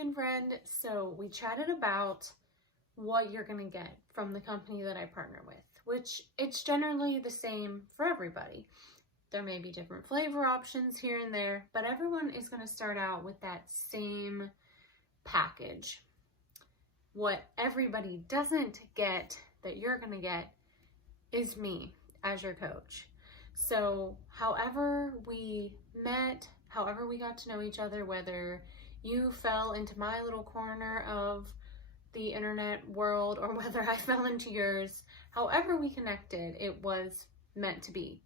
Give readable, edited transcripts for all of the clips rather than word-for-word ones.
and friend. So we chatted about what you're going to get from the company that I partner with, which it's generally the same for everybody. There may be different flavor options here and there, but everyone is going to start out with that same package. What everybody doesn't get that you're going to get is me as your coach. So however we met, however we got to know each other, whether you fell into my little corner of the internet world or whether I fell into yours, however we connected, it was meant to be.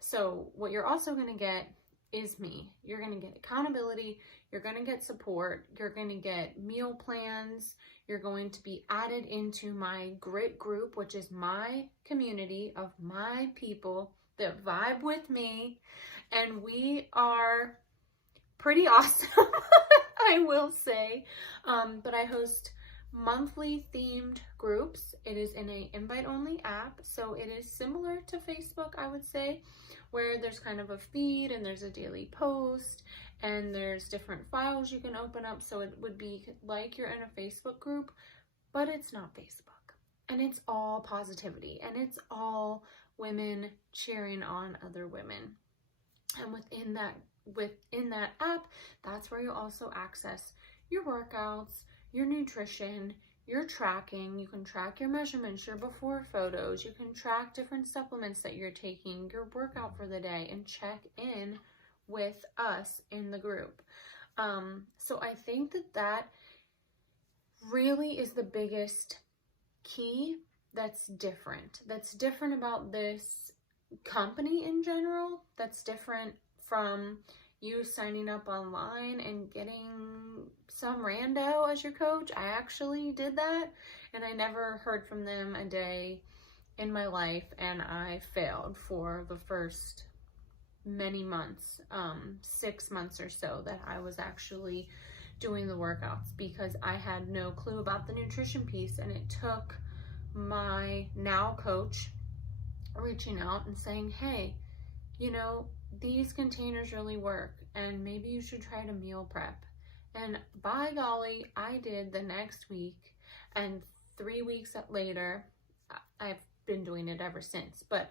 So what you're also going to get is me. You're going to get accountability. You're going to get support. You're going to get meal plans. You're going to be added into my grit group, which is my community of my people that vibe with me. And we are pretty awesome, I will say. But I host monthly themed groups. It is in a invite-only app, so it is similar to Facebook, I would say, where there's kind of a feed and there's a daily post and there's different files you can open up. So it would be like you're in a Facebook group, but it's not Facebook. And it's all positivity and it's all women cheering on other women. And within that app, that's where you'll also access your workouts, your nutrition, your tracking. You can track your measurements, your before photos. You can track different supplements that you're taking, your workout for the day, and check in with us in the group. So I think that really is the biggest key that's different about this company in general, that's different from you signing up online and getting some rando as your coach. I actually did that and I never heard from them a day in my life, and I failed for the first many months, 6 months or so that I was actually doing the workouts, because I had no clue about the nutrition piece. And it took my now coach reaching out and saying, hey, you know, these containers really work and maybe you should try to meal prep. And by golly, I did the next week, and 3 weeks later, I've been doing it ever since, but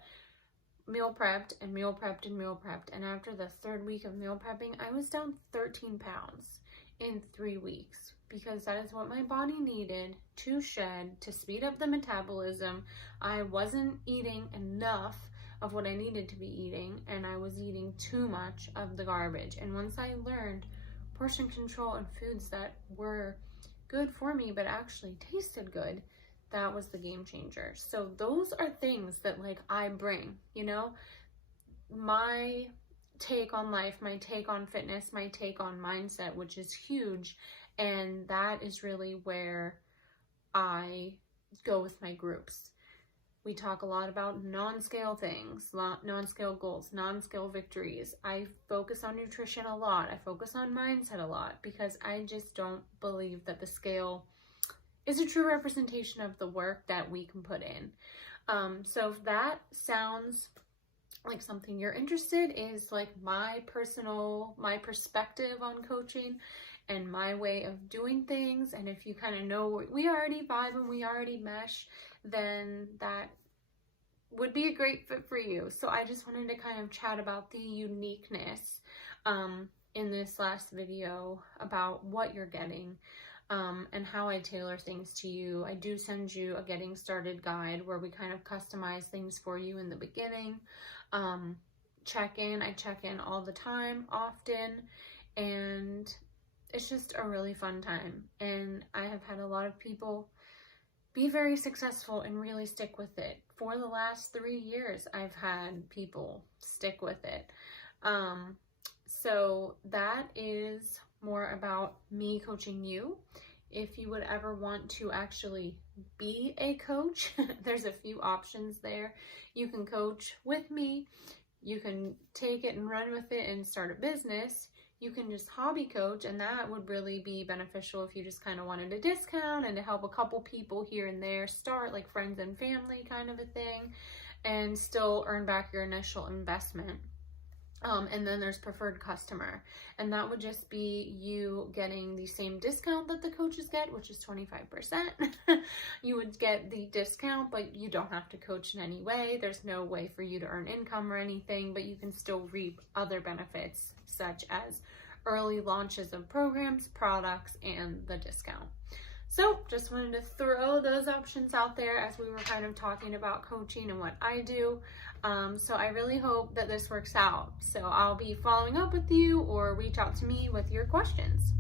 meal prepped and meal prepped and meal prepped. And after the 3rd week of meal prepping, I was down 13 pounds in 3 weeks, because that is what my body needed to shed, to speed up the metabolism. I wasn't eating enough of what I needed to be eating, and I was eating too much of the garbage. And once I learned portion control and foods that were good for me but actually tasted good, that was the game changer. So those are things that I bring, you know, my take on life, my take on fitness, my take on mindset, which is huge. And that is really where I go with my groups. We talk a lot about non-scale things, non-scale goals, non-scale victories. I focus on nutrition a lot. I focus on mindset a lot, because I just don't believe that the scale is a true representation of the work that we can put in. So if that sounds like something you're interested in, is my perspective on coaching and my way of doing things, and if you kind of know we already vibe and we already mesh, then that would be a great fit for you. So I just wanted to kind of chat about the uniqueness in this last video about what you're getting, and how I tailor things to you. I do send you a getting started guide where we kind of customize things for you in the beginning. I check in all the time, often, and it's just a really fun time. And I have had a lot of people be very successful and really stick with it. For the last 3 years, I've had people stick with it. So that is more about me coaching you. If you would ever want to actually be a coach, there's a few options there. You can coach with me. You can take it and run with it and start a business. You can just hobby coach, and that would really be beneficial if you just kind of wanted a discount and to help a couple people here and there start, like friends and family kind of a thing, and still earn back your initial investment. And then there's preferred customer, and that would just be you getting the same discount that the coaches get, which is 25%. You would get the discount, but you don't have to coach in any way. There's no way for you to earn income or anything, but you can still reap other benefits such as early launches of programs, products, and the discount. So just wanted to throw those options out there as we were kind of talking about coaching and what I do. So I really hope that this works out. So I'll be following up with you, or reach out to me with your questions.